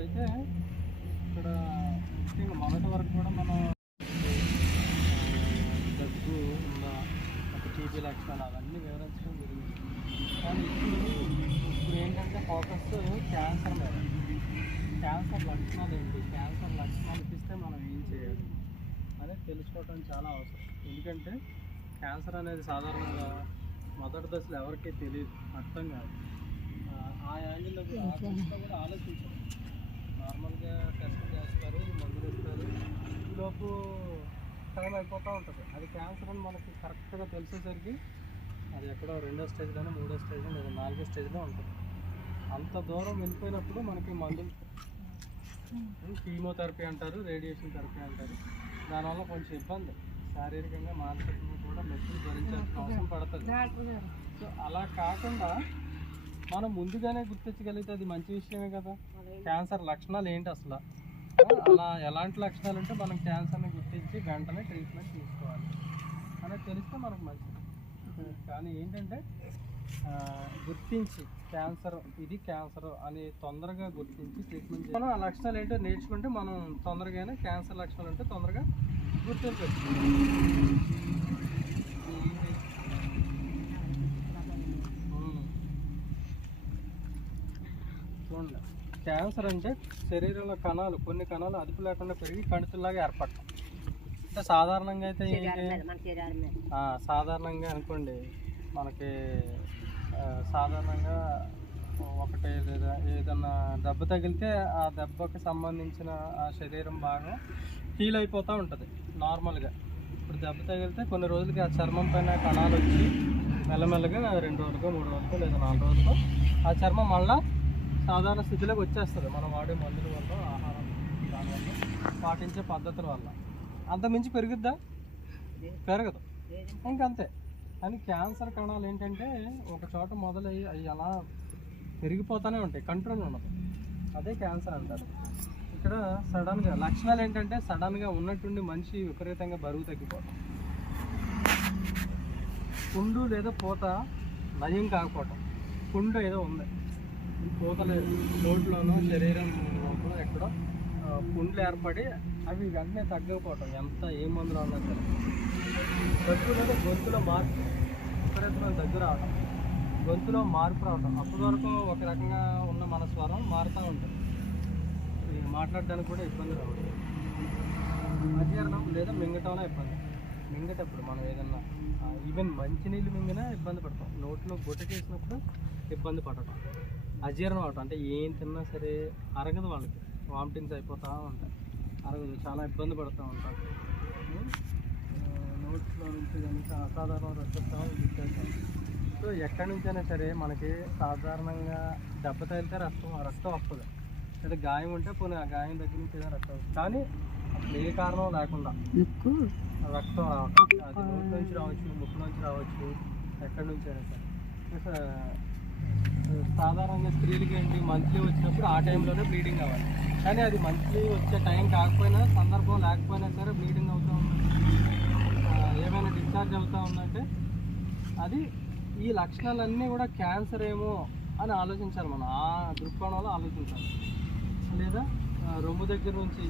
అయితే ఇక్కడ ముఖ్యంగా మొదటి వరకు కూడా మనం దగ్గు ఉందా, ఒక టీబీ లక్షణాలు అవన్నీ వివరించడం జరిగింది. కానీ ఇప్పుడు ఏంటంటే ఫోకస్ క్యాన్సర్ మీద. క్యాన్సర్ లక్షణాలు ఏంటి, క్యాన్సర్ లక్షణాలు ఇస్తే మనం ఏం చేయాలి అనేది తెలుసుకోవడం చాలా అవసరం. ఎందుకంటే క్యాన్సర్ అనేది సాధారణంగా మొదటి దశలో ఎవరికీ తెలియదు, అర్థం కాదు. ఆ యాంగిల్లో కూడా ఆలోచించారు. నార్మల్గా టెస్ట్ చేస్తారు, మందులు ఇస్తారు, ఈలోపు టైం అయిపోతూ ఉంటుంది. అది క్యాన్సర్ అని మనకి కరెక్ట్గా తెలిసేసరికి అది ఎక్కడో 2వ స్టేజ్లోనే, 3వ స్టేజ్లో లేదా 4వ స్టేజ్లో ఉంటుంది. అంత దూరం వెళ్ళిపోయినప్పుడు మనకి మందులు, కీమోథెరపీ అంటారు, రేడియేషన్ థెరపీ అంటారు. దానివల్ల కొంచెం ఇబ్బంది, శారీరకంగా మానసికంగా కూడా నొప్పులు భరించాల్సిన అవసరం పడుతుంది. సో అలా కాకుండా మనం ముందుగానే గుర్తించగలిగితే అది మంచి విషయమే కదా. క్యాన్సర్ లక్షణాలు ఏంటి అసలు, అలా ఎలాంటి లక్షణాలు ఉంటే మనం క్యాన్సర్ని గుర్తించి వెంటనే ట్రీట్మెంట్ తీసుకోవాలి అనేది తెలిస్తే మనకు మంచిది. కానీ ఏంటంటే గుర్తించి క్యాన్సర్, ఇది క్యాన్సర్ అని తొందరగా గుర్తించి ట్రీట్మెంట్ మనం ఆ లక్షణాలు ఏంటో నేర్చుకుంటే మనం తొందరగానే క్యాన్సర్ లక్షణాలు అంటే తొందరగా గుర్తించవచ్చు. చూడండి, క్యాన్సర్ అంటే శరీరంలో కణాలు, కొన్ని కణాలు అదుపు లేకుండా పెరిగి కణితుల్లాగా ఏర్పడటం. అంటే సాధారణంగా అయితే సాధారణంగా అనుకోండి, మనకి సాధారణంగా ఒకటి లేదా ఏదన్నా దెబ్బ తగిలితే ఆ దెబ్బకి సంబంధించిన ఆ శరీరం భాగం హీల్ అయిపోతూ ఉంటుంది నార్మల్గా. ఇప్పుడు దెబ్బ తగిలితే కొన్ని రోజులకి ఆ చర్మం పైన కణాలు వచ్చి మెల్లమెల్లగా 2 రోజులకో 3 రోజులకో లేదా 4 రోజులకో ఆ చర్మం మళ్ళీ సాధారణ స్థితిలోకి వచ్చేస్తుంది. మనం వాడే మందుల వల్ల, ఆహారం దానివల్ల, పాటించే పద్ధతుల వల్ల. అంతమించి పెరుగుద్దా? పెరగదు, ఇంకంతే. కానీ క్యాన్సర్ కణాలు ఏంటంటే ఒక చోట మొదలయ్యి అవి అలా పెరిగిపోతూనే ఉంటాయి, కంట్రోల్ ఉండదు. అదే క్యాన్సర్ అంటారు. ఇక్కడ సడన్గా లక్షణాలు ఏంటంటే సడన్గా ఉన్నట్టుండి మనిషి విపరీతంగా బరువు తగ్గిపోవటం, పుండు లేదా పూత నయం కాకపోవటం. పుండు ఏదో ఉంది, పూత లేదు, నోట్లోనో శరీరం లోపల ఎక్కడో పుండ్లు ఏర్పడి అవి వెంటనే తగ్గకపోవటం, ఎంత ఏ మందులో ఉన్నా సరే. దగ్గు లేదా గొంతులో మార్పు, విపరీతమైన దగ్గు రావటం, గొంతులో మార్పు రావటం. అప్పటి వరకు ఒక రకంగా ఉన్న మన స్వరం మారుతూ ఉంటుంది, మాట్లాడడానికి కూడా ఇబ్బంది రావడం. అజీర్ణం లేదా మింగటంలో ఇబ్బంది. మింగటప్పుడు మనం ఏదన్నా ఈవెన్ మంచినీళ్ళు మింగినా ఇబ్బంది పడతాం, నోట్లో గుట్టకేసినప్పుడు ఇబ్బంది పడటం. అజీర్ణం అవటం అంటే ఏం తిన్నా సరే అరగదు, వాళ్ళకి వామిటింగ్స్ అయిపోతూ ఉంటాయి, అరగదు, చాలా ఇబ్బంది పడుతూ ఉంటారు. నోట్లో నుంచి కనుక అసాధారణ రక్తస్రావం విచ్చేస్తాం. సో ఎక్కడి నుంచైనా సరే మనకి సాధారణంగా దెబ్బ తగిలితే రక్తం వస్తుంది, లేదా గాయం ఉంటే పోనీ ఆ గాయం దగ్గర నుంచి ఏదైనా రక్తం వస్తుంది. కానీ అసలు ఏ కారణం లేకుండా రక్తం రావటం, అది నోటి నుంచి రావచ్చు, ముక్కు నుంచి రావచ్చు, ఎక్కడి నుంచి అయినా సరే. సాధారణంగా స్త్రీలకి ఏంటి, మంత్లీ వచ్చినప్పుడు ఆ టైంలోనే బ్లీడింగ్ అవ్వాలి. కానీ అది మంత్లీ వచ్చే టైం కాకపోయినా, సందర్భం లేకపోయినా సరే బ్లీడింగ్ అవుతూ ఉంది, ఏమైనా డిశ్చార్జ్ అవుతూ ఉందంటే అది ఈ లక్షణాలన్నీ కూడా క్యాన్సర్ ఏమో అని ఆలోచించాలి మనం. ఆ దృక్కోణంలో ఆలోచించాలి. లేదా రొమ్ము దగ్గర నుంచి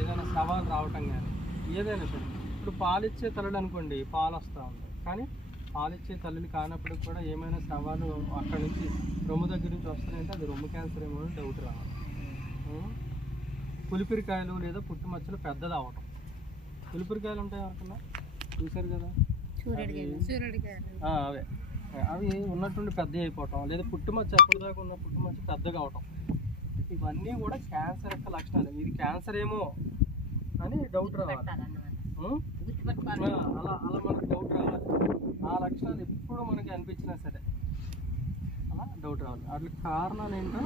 ఏదైనా సవాలు రావటం కానీ ఏదైనా సరే. ఇప్పుడు పాలిచ్చే తల్లుడు అనుకోండి, పాలు వస్తూ ఉంటాయి, కానీ పాలిచ్చే తల్లిని కానప్పుడు కూడా ఏమైనా సవాలు అక్కడ నుంచి రొమ్ము దగ్గర నుంచి వస్తున్నాయంటే అది రొమ్ము క్యాన్సర్ ఏమో అని డౌట్ రావాలి. పులిపిరికాయలు లేదా పుట్టుమచ్చలు పెద్దది అవ్వటం. పులిపిరికాయలు ఉంటాయి ఎవరికన్నా చూసారు కదా, అవే అవి ఉన్నట్టుండి పెద్దవి అయిపోవటం, లేదా పుట్టుమచ్చ ఎప్పటిదాకా ఉన్న పుట్టుమచ్చ పెద్దగా అవటం. ఇవన్నీ కూడా క్యాన్సర్ యొక్క లక్షణాలు. ఇది క్యాన్సర్ ఏమో అని డౌట్ రావాలి. అలా అలా మనకు డౌట్ రావాలి. ఆ లక్షణాలు ఎప్పుడు మనకి అనిపించినా సరే అలా డౌట్ రావాలి. వాటికి కారణాలు ఏంటో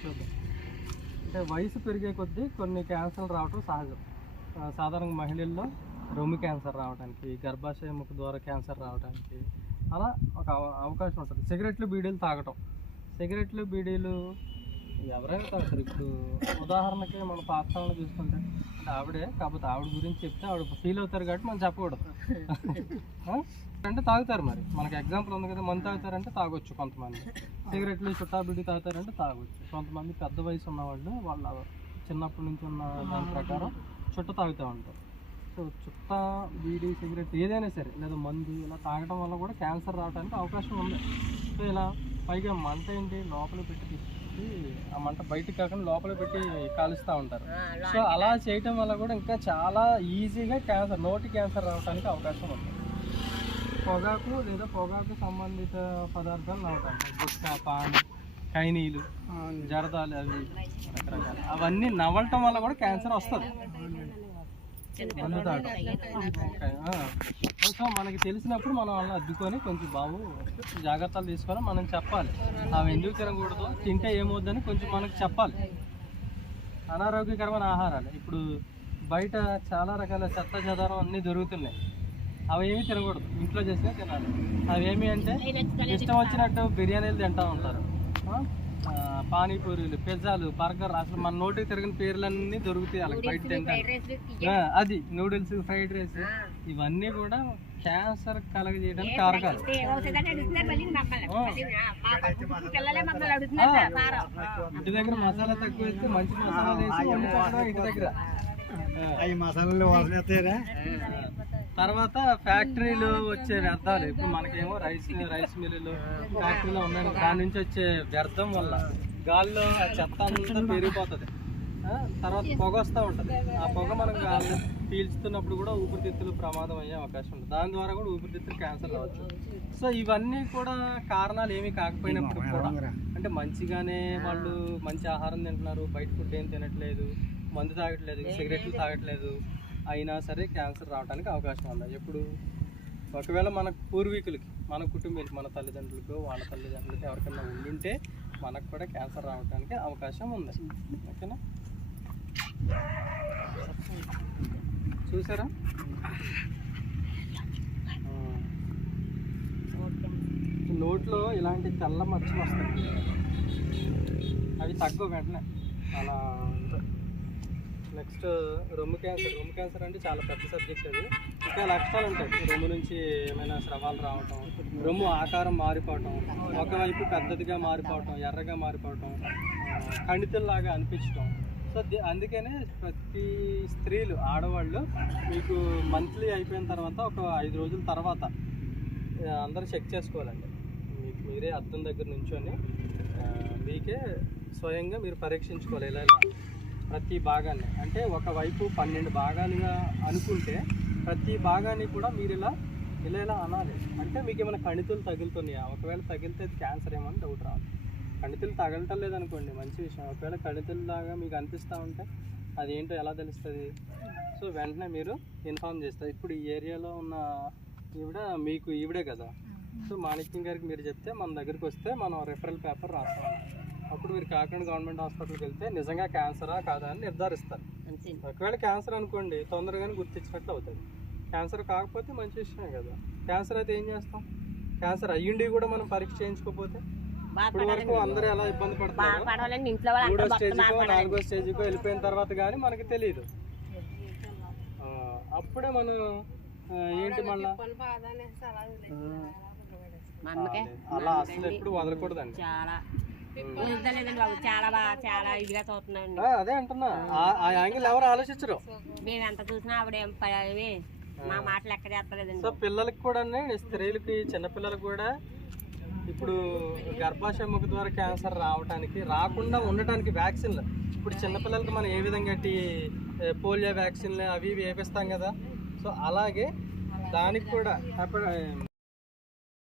చూద్దాం. అంటే వయసు పెరిగే కొద్దీ కొన్ని క్యాన్సర్లు రావటం సహజం. సాధారణంగా మహిళల్లో రొమ్ము క్యాన్సర్ రావడానికి, గర్భాశయ ముఖ ద్వారా క్యాన్సర్ రావడానికి అలా ఒక అవకాశం ఉంటుంది. సిగరెట్లు, బీడీలు తాగటం. సిగరెట్లు, బీడీలు ఎవరైనా తాగుతారు. ఇప్పుడు ఉదాహరణకి మన పాఠశాలను చూసుకుంటే అంటే ఆవిడే, కాకపోతే ఆవిడ గురించి చెప్తే ఆవిడ ఫీల్ అవుతారు కాబట్టి మనం చెప్పకూడదు. అంటే తాగుతారు, మరి మనకి ఎగ్జాంపుల్ ఉంది కదా, మందు తాగుతారంటే తాగొచ్చు కొంతమంది, సిగరెట్లు చుట్టా బిడ్డి తాగుతారంటే తాగొచ్చు కొంతమంది. పెద్ద వయసు ఉన్నవాళ్ళు వాళ్ళ చిన్నప్పటి నుంచి ఉన్న దాని ప్రకారం చుట్ట తాగుతూ ఉంటారు. సో చుట్ట, బీడీ, సిగరెట్ ఏదైనా సరే లేదా మందు ఇలా తాగడం వల్ల కూడా క్యాన్సర్ రావడానికి అవకాశం ఉంది. సో ఇలా పైగా మంట ఏంటి లోపల పెట్టి తీసుకొచ్చి ఆ మంట బయటికి కాకుండా లోపల పెట్టి కాలుస్తూ ఉంటారు. సో అలా చేయటం వల్ల కూడా ఇంకా చాలా ఈజీగా క్యాన్సర్, నోటి క్యాన్సర్ రావడానికి అవకాశం ఉంది. పొగాకు లేదా పొగాకు సంబంధిత పదార్థాలు నవ్వటం, గుట్కా, పాన్, కైనీలు, జరదాలు, అవి రకరకాల అవన్నీ నవ్వటం వల్ల కూడా క్యాన్సర్ వస్తుంది. మందు తాగటం. సో మనకి తెలిసినప్పుడు మనం వాళ్ళని అద్దుకొని కొంచెం బాబు జాగ్రత్తలు తీసుకొని మనం చెప్పాలి. అవి ఎందుకు తినకూడదు, తింటే ఏమవుద్దని కొంచెం మనకు చెప్పాలి. అనారోగ్యకరమైన ఆహారాలు ఇప్పుడు బయట చాలా రకాల చెత్త చెదారం అన్నీ దొరుకుతున్నాయి. అవి ఏమీ తినకూడదు, ఇంట్లో చేసినా తినాలి. అవి ఏమి అంటే ఇష్టం వచ్చినట్టు బిర్యానీలు తింటూ ఉంటారు, పానీపూరీలు, పిజ్జాలు, బర్గర్, అసలు మన నోటికి తిరిగిన పేర్లన్నీ దొరుకుతాయి వాళ్ళకి బయట తింటారు. అది నూడిల్స్, ఫ్రైడ్ రైస్, ఇవన్నీ కూడా క్యాన్సర్ కలగజేయడానికి కారకాలు. ఇంటి దగ్గర మసాలా తక్కువ వేస్తే మంచి మసాలా వేసి వండి పెట్టడం ఇంటి దగ్గర. తర్వాత ఫ్యాక్టరీలో వచ్చే వ్యర్థాలు, ఇప్పుడు మనకేమో రైస్ మిల్లులు, ఫ్యాక్టరీలో ఉన్నాయి, దాని నుంచి వచ్చే వ్యర్థం వల్ల గాల్లో ఆ చెత్త అంతా పెరిగిపోతుంది. తర్వాత పొగ వస్తూ ఉంటుంది. ఆ పొగ మనం గాల్లో పీల్చుతున్నప్పుడు కూడా ఊపిరితిత్తులు ప్రమాదం అయ్యే అవకాశం ఉంటుంది. దాని ద్వారా కూడా ఊపిరితిత్తులు క్యాన్సర్ రావచ్చు. సో ఇవన్నీ కూడా కారణాలు ఏమీ కాకపోయినప్పుడు కూడా, అంటే మంచిగానే వాళ్ళు మంచి ఆహారం తింటున్నారు, బయట ఫుడ్ ఏం తినట్లేదు, మందు తాగట్లేదు, సిగరెట్లు తాగట్లేదు, అయినా సరే క్యాన్సర్ రావడానికి అవకాశం ఉంది. ఎప్పుడు ఒకవేళ మన పూర్వీకులకి, మన కుటుంబీకులకి, మన తల్లిదండ్రులకు, వాళ్ళ తల్లిదండ్రులకి ఎవరికైనా ఉండుంటే మనకు కూడా క్యాన్సర్ రావడానికి అవకాశం ఉంది. ఓకేనా, చూసారా? నోట్లో ఇలాంటి తెల్ల మచ్చలు వస్తాయి, అవి తగ్గవు వెంటనే అలా. నెక్స్ట్ రొమ్ము క్యాన్సర్. రొమ్ము క్యాన్సర్ అంటే చాలా పెద్ద సబ్జెక్ట్. అది ఇంకా లక్షణాలు ఉంటాయి. రొమ్ము నుంచి ఏమైనా స్రవాలు రావటం, రొమ్ము ఆకారం మారిపోవటం, ఒకవైపు పెద్దదిగా మారిపోవటం, ఎర్రగా మారిపోవటం, కణితుల్లాగా అనిపించటం. సో అందుకనే ప్రతి స్త్రీలు, ఆడవాళ్ళు మీకు మంత్లీ అయిపోయిన తర్వాత ఒక 5 రోజుల తర్వాత అందరూ చెక్ చేసుకోవాలండి. మీకు మీరే అద్దం దగ్గర నుంచొని మీకే స్వయంగా మీరు పరీక్షించుకోవాలి. ఇలా ప్రతి భాగాన్ని, అంటే ఒకవైపు 12 భాగాలుగా అనుకుంటే ప్రతి భాగాన్ని కూడా మీరు ఇలా అనాలి. అంటే మీకు ఏమైనా కణితులు తగులుతున్నాయా? ఒకవేళ తగిలితే క్యాన్సర్ ఏమని డౌట్ రావాలి. కణితులు తగలటం లేదనుకోండి, మంచి విషయం. ఒకవేళ కణితుల్లాగా మీకు అనిపిస్తూ ఉంటే అదేంటో ఎలా తెలుస్తుంది? సో వెంటనే మీరు ఇన్ఫార్మ్ చేస్తారు. ఇప్పుడు ఈ ఏరియాలో ఉన్న ఈవిడే కదా, సో మాణిక్యం గారికి మీరు చెప్తే మన దగ్గరికి వస్తే మనం రెఫరల్ పేపర్ రాస్తాం. అప్పుడు మీరు కాకినాడ గవర్నమెంట్ హాస్పిటల్కి వెళ్తే నిజంగా క్యాన్సరా కాదా అని నిర్ధారిస్తారు. ఒకవేళ క్యాన్సర్ అనుకోండి, తొందరగానే గుర్తించినట్లు అవుతుంది. క్యాన్సర్ కాకపోతే మంచి విషయమే కదా. క్యాన్సర్ అయితే ఏం చేస్తాం? క్యాన్సర్ అయ్యుండి కూడా మనం పరీక్ష చేయించుకోకపోతే ఇప్పుడు వరకు అందరూ ఎలా ఇబ్బంది పడుతున్నారు. 3వ స్టేజ్కో 4వ స్టేజ్కో వెళ్ళిపోయిన తర్వాత కానీ మనకి తెలియదు. అప్పుడే మనం ఏంటి మళ్ళా అలా అసలు ఎప్పుడు వదలకూడదండి. అదే అంటున్నా, ఆ యాంగిల్ ఎవరు ఆలోచించరు. సో పిల్లలకి కూడా, స్త్రీలకి, చిన్నపిల్లలకి కూడా ఇప్పుడు గర్భాశయ ముఖ ద్వారా క్యాన్సర్ రాకుండా ఉండటానికి వ్యాక్సిన్లు. ఇప్పుడు చిన్నపిల్లలకి మనం ఏ విధంగా పోలియో వ్యాక్సిన్లు అవి వేపిస్తాం కదా, సో అలాగే దానికి కూడా